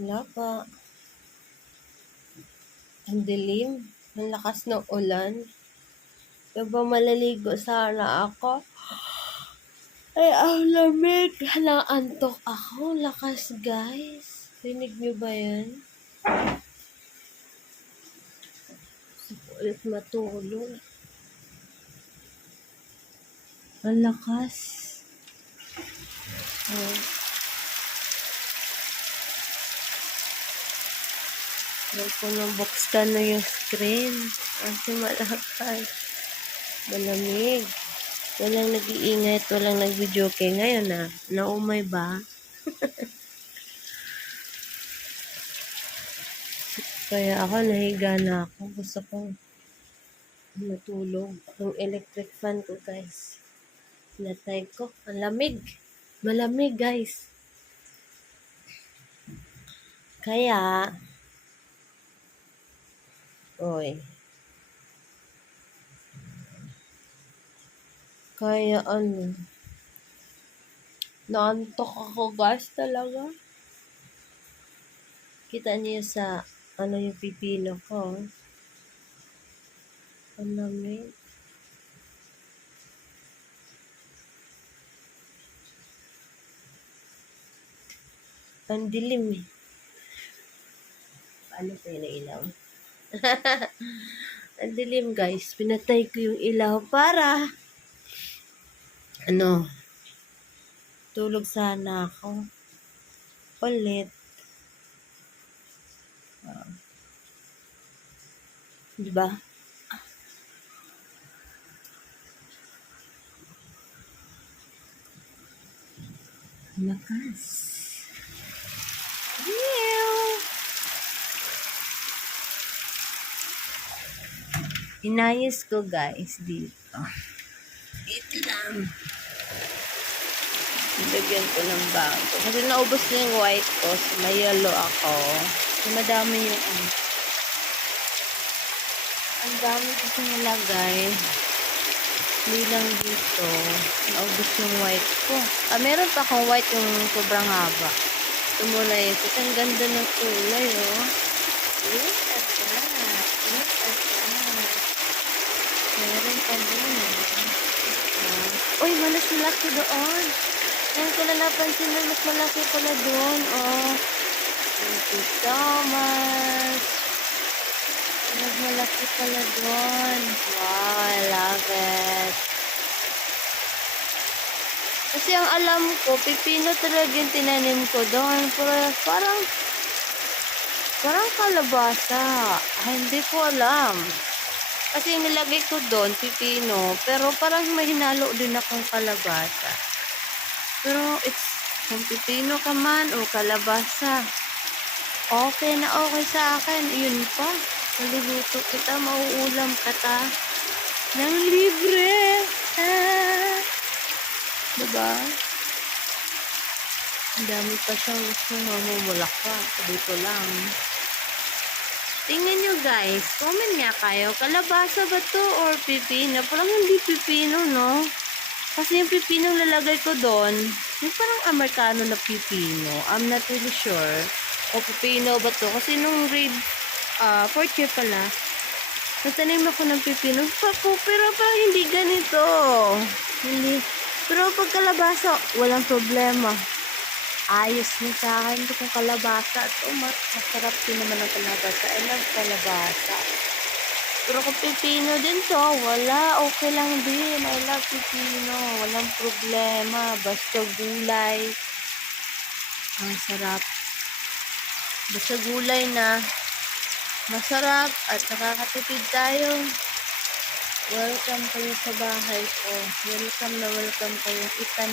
Wala pa. Ang dilim. Ang lakas ng ulan. Diba malaligo sana ako? Ay, ang lamig. Naantok ako. Lakas, guys. Rinig niyo ba yan? Gusto ko ulit matulog. Ang lakas. Oh. Try ko nang buksan na yung screen. Kasi malakas. Malamig. Walang nag-iingay at walang nag-videoke. Ngayon na. Naumay ba? Kaya ako, nahiga na ako. Gusto kong matulog. Yung electric fan ko, guys. Natay ko. Ang lamig. Malamig, guys. Kaya, kaya naantok ako, guys, talaga. Kita niyo sa, yung pipino ko. Ang lamig. Ang dilim eh. Paano pa yung ilaw? Ang dilim, guys. Pinatay ko yung ilaw para tulog sana ako. Ulit. Diba? Lakas. Inayos ko, guys, dito. Ito lang. Ilagyan ko ng bago. Kasi naubos na yung white ko. So, may yellow ako. So, madami yung ang dami kasi nilagay. Hindi lang dito. Naubos yung white ko. Meron pa akong white yung sobrang haba. Tumulay. Kasi ang ganda ng kulay, oh. Look at that. Look at that. Meron pa din. Uy, malas malaki doon. Ngayon ko na napansin na mas malaki pala doon, oh. Thank you so much. Mas malaki pala doon. Wow, I love it. Kasi ang alam ko, pipino talaga yung tinanim ko doon. Parang kalabasa. Hindi ko alam. Kasi nilagay ko doon, pipino. Pero parang may hinalo din akong kalabasa. Pero kung pipino ka man o kalabasa, okay na okay sa akin. Yun pa. Maluluto kita, mauulam ka ta. Nang libre. Diba? Ang dami pa siyang mamumulak pa. Dito lang. Tingnan nyo, guys. Comment nga kayo. Kalabasa ba to or pipino? Parang hindi pipino, no? Kasi yung pipino lalagay ko doon, yung parang Amerikano na pipino. I'm not really sure. O pipino ba to? Kasi nung grade 4th year pala, nagtanim ako ng pipino. Pero parang hindi ganito. Hindi. Pero pag kalabasa, walang problema. Ayos na sa akin kung kalabasa. Masarap din naman ang kalabasa. I love kalabasa. Pero kung pipino din to, wala. Okay lang din. I love pipino. Walang problema. Basta gulay. Ang sarap. Basta gulay na masarap at nakakatipid tayo. Welcome kayo sa bahay ko. Welcome na welcome kayo. Itanim